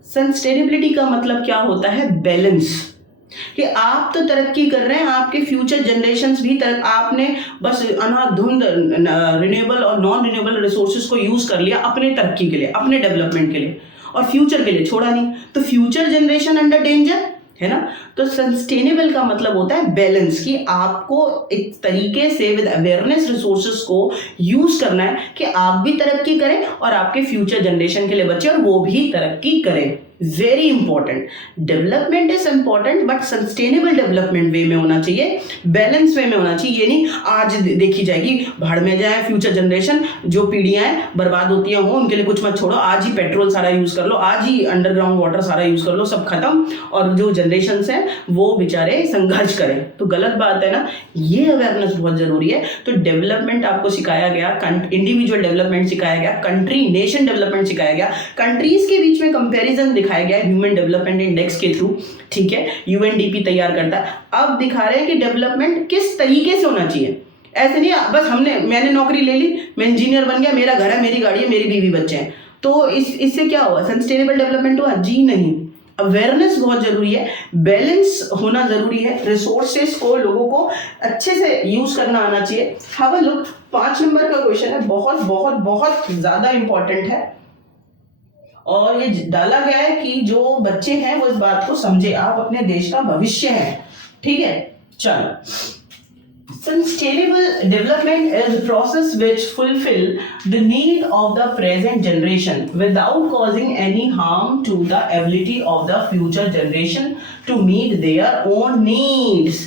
सस्टेनेबिलिटी का मतलब क्या होता है? बैलेंस, कि आप तो तरक्की कर रहे हैं, आपके फ्यूचर जनरेशन्स भी आपने बस अनाधुंध रिन्यूएबल और नॉन रिन्यूएबल रिसोर्सेज को यूज कर लिया अपने तरक्की के लिए, अपने डेवलपमेंट के लिए, और फ्यूचर के लिए छोड़ा नहीं, तो फ्यूचर जनरेशन अंडर डेंजर है ना। तो सस्टेनेबल का मतलब होता है बैलेंस, कि आपको एक तरीके से विद अवेयरनेस रिसोर्सेज को यूज करना है कि आप भी तरक्की करें और आपके फ्यूचर जनरेशन के लिए बचे और वो भी तरक्की करें। Very important, development is important but sustainable development way में होना चाहिए, बैलेंस वे में होना चाहिए। ये नहीं आज देखी जाएगी भाड़ में जाए फ्यूचर जनरेशन, जो पीढ़ियां बर्बाद होती हैं उनके लिए कुछ मत छोड़ो, आज ही पेट्रोल सारा यूज कर लो, आज ही अंडरग्राउंड वाटर सारा यूज कर लो, सब खत्म, और जो जनरेशन हैं वो बेचारे संघर्ष करें, तो गलत बात है ना। ये अवेयरनेस बहुत जरूरी है। तो डेवलपमेंट आपको सिखाया गया, इंडिविजुअल डेवलपमेंट सिखाया गया, कंट्री नेशन डेवलपमेंट सिखाया गया, कंट्रीज के बीच में कंपैरिजन दिखाया गया ह्यूमन डेवलपमेंट इंडेक्स के थ्रू, ठीक है, यूएनडीपी तैयार करता है। अब दिखा रहे हैं कि डेवलपमेंट किस तरीके से होना चाहिए। ऐसे नहीं बस मैंने नौकरी ले ली, मैं इंजीनियर बन गया, मेरा घर है, मेरी गाड़ी है, मेरी बीवी बच्चे हैं, तो इससे क्या हुआ? सस्टेनेबल डेवलपमेंट हुआ? जी नहीं। अवेयरनेस बहुत जरूरी है, बैलेंस होना जरूरी है, रिसोर्सेस को लोगों को अच्छे से यूज करना आना चाहिए। हैव अ लुक, 5 नंबर का क्वेश्चन है, बहुत बहुत बहुत ज्यादा इंपॉर्टेंट है, और ये डाला गया है कि जो बच्चे हैं वो इस बात को समझे, आप अपने देश का भविष्य है, ठीक है। चलो, sustainable development is a process which fulfill the need of the present generation without causing any harm to the ability of the future generation to meet their own needs.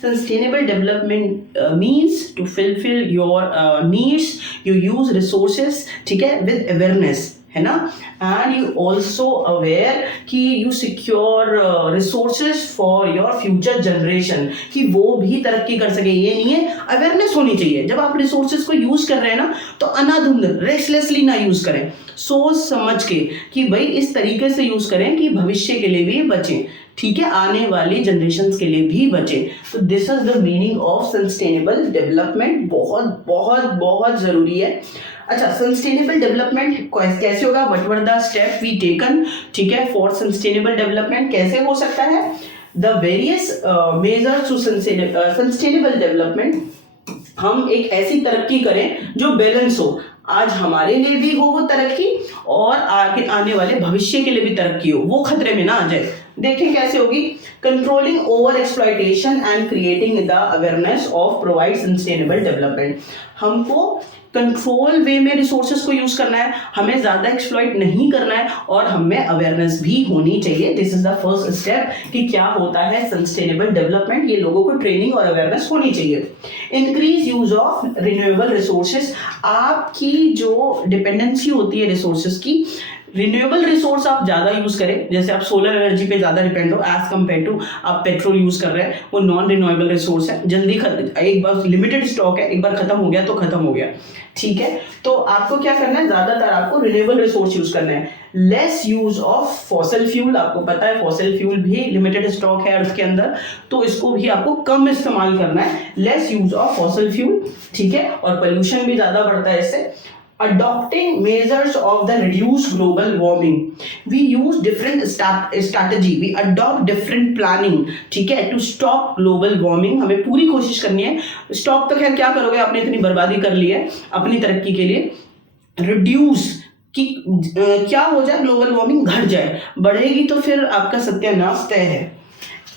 Sustainable development means to fulfill your needs, you use resources, ठीक है, with awareness, है ना, and you also aware कि you secure resources for your future generation, कि वो भी तरक्की कर सके। ये नहीं है, अवेयरनेस होनी चाहिए। जब आप रिसोर्सेज को यूज कर रहे हैं ना, तो अनाधुंध रेस्टलेसली ना यूज करें, सोच समझ के कि भाई इस तरीके से यूज करें कि भविष्य के लिए भी बचें, ठीक है, आने वाली जनरेशन के लिए भी बचे। तो this is the meaning of sustainable development, बहुत बहुत बहुत जरूरी है। अच्छा, सस्टेनेबल डेवलपमेंट कैसे होगा? What were the step we taken, ठीक है, फॉर सस्टेनेबल डेवलपमेंट कैसे हो सकता है? The various measures to sustainable development, हम एक ऐसी तरक्की करें जो बैलेंस हो, आज हमारे लिए भी हो वो तरक्की और आगे आने वाले भविष्य के लिए भी तरक्की हो, वो खतरे में ना आ जाए। देखें कैसे होगी? Controlling over exploitation and creating the awareness of provide sustainable development. हमको कंट्रोल वे में रिसोर्सेज को यूज करना है, हमें ज्यादा एक्सप्लॉइट नहीं करना है, और हमें अवेयरनेस भी होनी चाहिए। This is the first step कि क्या होता है सस्टेनेबल डेवलपमेंट, ये लोगों को ट्रेनिंग और अवेयरनेस होनी चाहिए। Increase use of renewable resources, आपकी जो डिपेंडेंसी होती है रिसोर्सेज की, रिन्यूएबल रिसोर्स आप ज्यादा यूज करें, जैसे आप सोलर एनर्जी पे ज्यादा डिपेंड हो एज कम्पेयर टू आप पेट्रोल यूज कर रहे हैं, वो नॉन रिन्यूएबल रिसोर्स है, जल्दी एक बार लिमिटेड स्टॉक है, एक बार खत्म हो गया तो खत्म हो गया, ठीक है। तो आपको क्या करना है? ज्यादातर आपको रिन्यूएबल रिसोर्स यूज करना है। Less use of fossil fuel, आपको पता है फॉसिल फ्यूल भी लिमिटेड स्टॉक है अर्थ के अंदर, तो इसको भी आपको कम इस्तेमाल करना है। Less use of fossil fuel, ठीक है, और पोल्यूशन भी ज्यादा बढ़ता है इससे। Adopting measures of the reduced global warming, we use different strategy, we adopt different planning, ठीक है, to stop global warming। हमें पूरी कोशिश करनी है, स्टॉप तो खैर क्या करोगे, आपने इतनी बर्बादी कर ली है अपनी तरक्की के लिए। रिड्यूस कि क्या हो जाए, ग्लोबल वार्मिंग घट जाए, बढ़ेगी तो फिर आपका सत्यानाश तय है।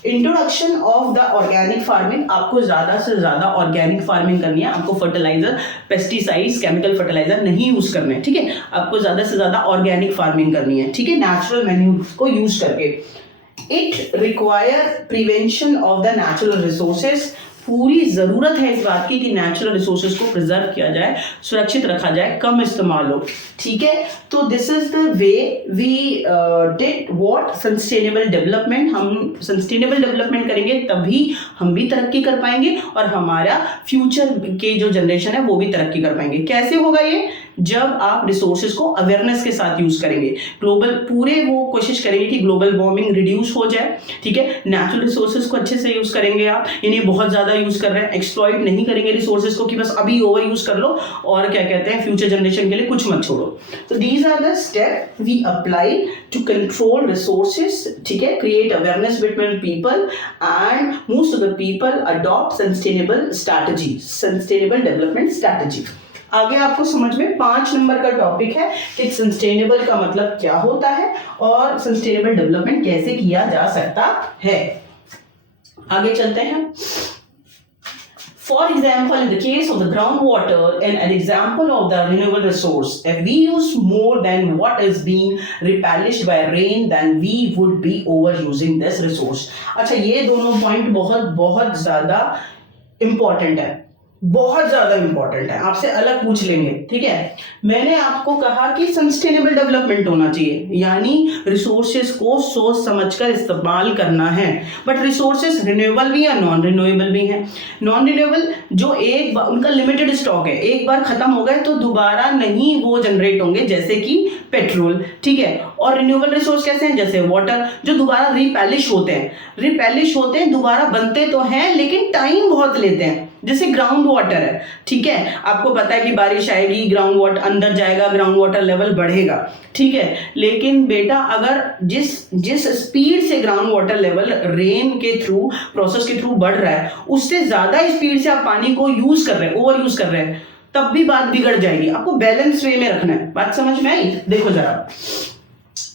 Introduction of the organic farming, आपको ज्यादा से ज्यादा ऑर्गेनिक फार्मिंग करनी है, आपको फर्टिलाइजर, पेस्टिसाइड्स, केमिकल फर्टिलाइजर नहीं यूज करने हैं, ठीक है, आपको ज्यादा से ज्यादा ऑर्गेनिक फार्मिंग करनी है, ठीक है, नेचुरल मैन्यूर को यूज करके। It require prevention of the natural resources पूरी ज़रूरत है इस बात की कि नेचुरल रिसोर्सेज को प्रिजर्व किया जाए, सुरक्षित रखा जाए, कम इस्तेमाल हो, ठीक है। तो this is the way we did what sustainable development. हम सस्टेनेबल डेवलपमेंट करेंगे तभी हम भी तरक्की कर पाएंगे और हमारा फ्यूचर के जो जनरेशन है वो भी तरक्की कर पाएंगे। कैसे होगा ये? जब आप रिसोर्सेज को अवेयरनेस के साथ यूज करेंगे, ग्लोबल पूरे वो कोशिश करेंगे कि ग्लोबल वार्मिंग रिड्यूस हो जाए, ठीक है। नेचुरल रिसोर्सेज को अच्छे से यूज करेंगे आप, इन्हें बहुत ज्यादा यूज कर रहे हैं, एक्सप्लॉइट नहीं करेंगे रिसोर्सेज को कि बस अभी ओवर यूज कर लो और क्या कहते हैं फ्यूचर जनरेशन के लिए कुछ मत छोड़ो। तो these are the step we apply to control resources, ठीक है, create awareness between people and most of the people adopt sustainable strategy, sustainable development strategy. आगे आपको समझ में 5 नंबर का टॉपिक है कि सस्टेनेबल का मतलब क्या होता है और सस्टेनेबल डेवलपमेंट कैसे किया जा सकता है। आगे चलते हैं। For example, in the case of the groundwater and an example of the renewable resource, if we use more than what is being replenished by rain, then we would be overusing this resource. अच्छा, ये दोनों point बहुत ज्यादा important है, बहुत ज्यादा important है, आपसे अलग पूछ लेंगे, ठीक है। मैंने आपको कहा कि सस्टेनेबल डेवलपमेंट होना चाहिए, यानी रिसोर्सेज को सोच समझकर इस्तेमाल करना है। बट रिसोर्सेज रिन्यूएबल भी है, नॉन रिन्यूएबल भी है। नॉन रिन्यूएबल जो एक बार उनका लिमिटेड स्टॉक है, एक बार खत्म हो गए तो दोबारा नहीं वो जनरेट होंगे, जैसे कि पेट्रोल, ठीक है। और रिन्यूएबल रिसोर्स कैसे हैं? जैसे वाटर, जो दोबारा रिपेलिश होते हैं, दोबारा बनते तो हैं लेकिन टाइम बहुत लेते हैं। जैसे ग्राउंड वाटर है, ठीक है, आपको पता है कि बारिश आएगी, ग्राउंड वाटर अंदर जाएगा, ग्राउंड वाटर लेवल बढ़ेगा, ठीक है। लेकिन बेटा अगर जिस स्पीड से ग्राउंड वाटर लेवल रेन के थ्रू, प्रोसेस के थ्रू बढ़ रहा है, उससे ज्यादा स्पीड से आप पानी को यूज कर रहे हैं, ओवर यूज कर रहे हैं, तब भी बात बिगड़ जाएगी। आपको बैलेंस वे में रखना है। बात समझ में आई? देखो जरा,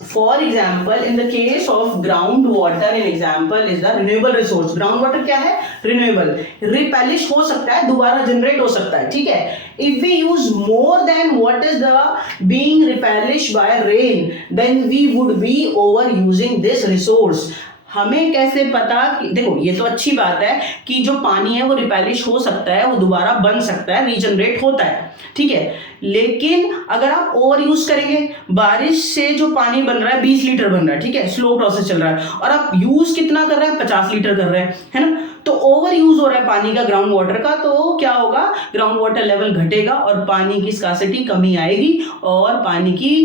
For example, in the case of groundwater, an example is the renewable resource. Groundwater क्या है? Renewable. Replenish हो सकता है, दोबारा जनरेट हो सकता है, ठीक है। If we use more than what is the being replenished by rain, then we would be overusing this resource. हमें कैसे पता कि, देखो ये तो अच्छी बात है कि जो पानी है वो रिपेलिश हो सकता है, वो दोबारा बन सकता है, रीजनरेट होता है, ठीक है। लेकिन अगर आप ओवर यूज करेंगे, बारिश से जो पानी बन रहा है 20 लीटर बन रहा है, ठीक है, स्लो प्रोसेस चल रहा है, और आप यूज कितना कर रहे हैं? 50 लीटर कर रहे हैं, है ना। तो ओवर यूज हो रहा है पानी का, ग्राउंड वाटर का, तो क्या होगा? ग्राउंड वाटर लेवल घटेगा और पानी की स्कार्सिटी कमी आएगी और पानी की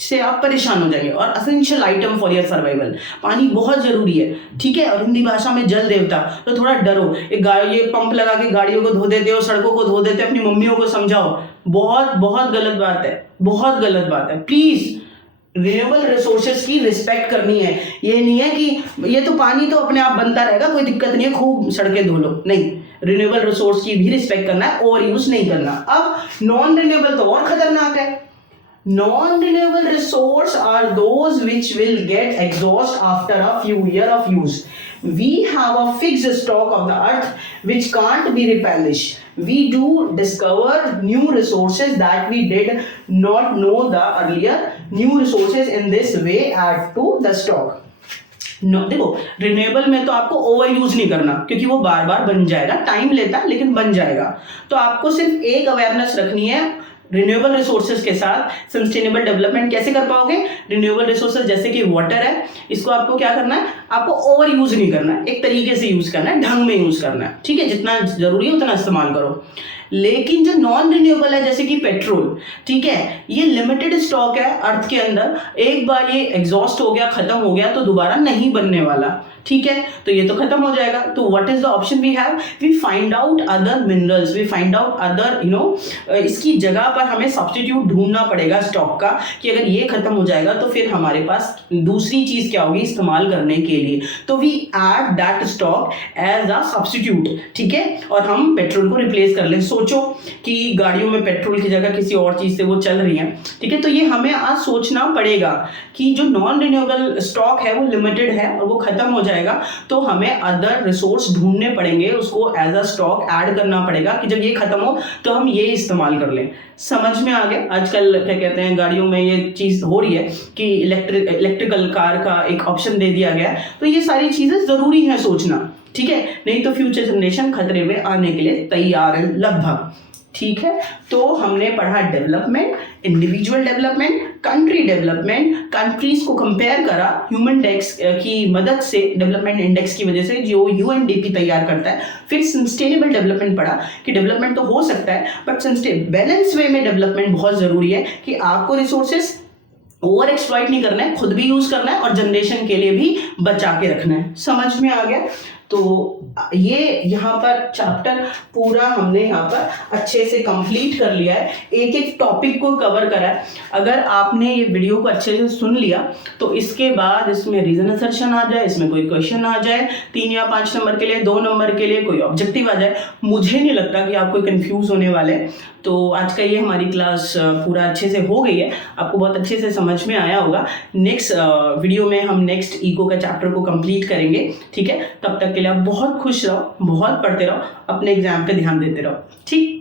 से आप परेशान हो जाएंगे। और essential item for your survival, पानी बहुत जरूरी है, ठीक है। और हिंदी भाषा में जल देवता, तो थोड़ा डरो। ये पंप लगा के गाड़ियों को धो देते हो, सड़कों को धो देते हो, अपनी मम्मियों को समझाओ, बहुत गलत बात है, बहुत गलत बात है। प्लीज रिन्यूएबल रिसोर्सेज की रिस्पेक्ट करनी है। ये नहीं है कि ये तो पानी तो अपने आप बनता रहेगा, कोई दिक्कत नहीं है, खूब सड़कें धो लो, नहीं। रिन्यूएबल रिसोर्स की भी रिस्पेक्ट करना है, ओवर यूज नहीं करना। अब नॉन रिन्यूएबल तो और खतरनाक है। Non-renewable resource are those which will get exhaust after a few years of use. We have a fixed stock of the earth which can't be replenished. We do discover new resources that we did not know the earlier. New resources in this way add to the stock. देखो renewable में तो आपको over use नहीं करना, क्योंकि वो बार बार बन जाएगा, टाइम लेता है लेकिन बन जाएगा। तो आपको सिर्फ एक अवेयरनेस रखनी है, रिन्यूएबल रिसोर्सेज के साथ सस्टेनेबल डेवलपमेंट कैसे कर पाओगे? रिन्यूएबल रिसोर्सेज जैसे कि वाटर है, इसको आपको क्या करना है? आपको ओवर यूज नहीं करना है, एक तरीके से यूज करना है, ढंग में यूज करना है, ठीक है। जितना जरूरी है उतना इस्तेमाल करो। लेकिन जो नॉन रिन्यूएबल है जैसे कि पेट्रोल, ठीक है, ये लिमिटेड स्टॉक है अर्थ के अंदर, एक बार ये एग्जॉस्ट हो गया, खत्म हो गया, तो दोबारा नहीं बनने वाला, ठीक है। तो ये तो खत्म हो जाएगा। तो what is the option we have? We find out other minerals, we find out other इसकी जगह पर हमें सब्स्टिट्यूट ढूंढना पड़ेगा स्टॉक का, कि अगर ये खत्म हो जाएगा तो फिर हमारे पास दूसरी चीज क्या होगी इस्तेमाल करने के लिए। तो we add that stock as a substitute, ठीक है, और हम पेट्रोल को रिप्लेस कर लें। सोचो कि गाड़ियों में पेट्रोल की जगह किसी और चीज से वो चल रही है, ठीक है। तो ये हमें आज सोचना पड़ेगा कि जो नॉन रिन्यूएबल स्टॉक है वो लिमिटेड है और वो खत्म हो जाएगा, तो हमें अदर रिसोर्स ढूंढने पड़ेंगे, उसको एज अ स्टॉक ऐड करना पड़ेगा कि जब ये खत्म हो तो हम ये इस्तेमाल कर लें। समझ में आ गया? आजकल क्या कहते हैं, गाड़ियों में ये चीज हो रही है कि इलेक्ट्रिकल कार का एक ऑप्शन दे दिया गया है। तो ये सारी चीजें जरूरी है सोचना, ठीक है, नहीं तो फ्यूचर जनरेशन खतरे में आने के लिए तैयार है लगभग। ठीक है, तो हमने पढ़ा development, individual development, country development, countries को कंपेयर करा ह्यूमन इंडेक्स की मदद से, डेवलपमेंट इंडेक्स की वजह से जो यूएनडीपी तैयार करता है। फिर सस्टेनेबल डेवलपमेंट पढ़ा कि डेवलपमेंट तो हो सकता है बट बैलेंस वे में डेवलपमेंट बहुत जरूरी है कि आपको रिसोर्सेस ओवर एक्सप्लॉइट नहीं करना है, खुद भी यूज करना है और जनरेशन के लिए भी बचा के रखना है। समझ में आ गया? तो ये यहाँ पर चैप्टर पूरा हमने यहाँ पर अच्छे से कंप्लीट कर लिया है, एक एक टॉपिक को कवर करा है। अगर आपने ये वीडियो को अच्छे से सुन लिया तो इसके बाद इसमें रीजन असर्शन आ जाए, इसमें कोई क्वेश्चन आ जाए 3 या 5 नंबर के लिए, 2 नंबर के लिए कोई ऑब्जेक्टिव आ जाए, मुझे नहीं लगता कि आप कोई कंफ्यूज होने वाले हैं। तो आज का ये हमारी क्लास पूरा अच्छे से हो गई है, आपको बहुत अच्छे से समझ में आया होगा। नेक्स्ट वीडियो में हम नेक्स्ट इको का चैप्टर को कंप्लीट करेंगे। ठीक है, तब तक के लिए आप बहुत खुश रहो, बहुत पढ़ते रहो, अपने एग्जाम पे ध्यान देते रहो। ठीक।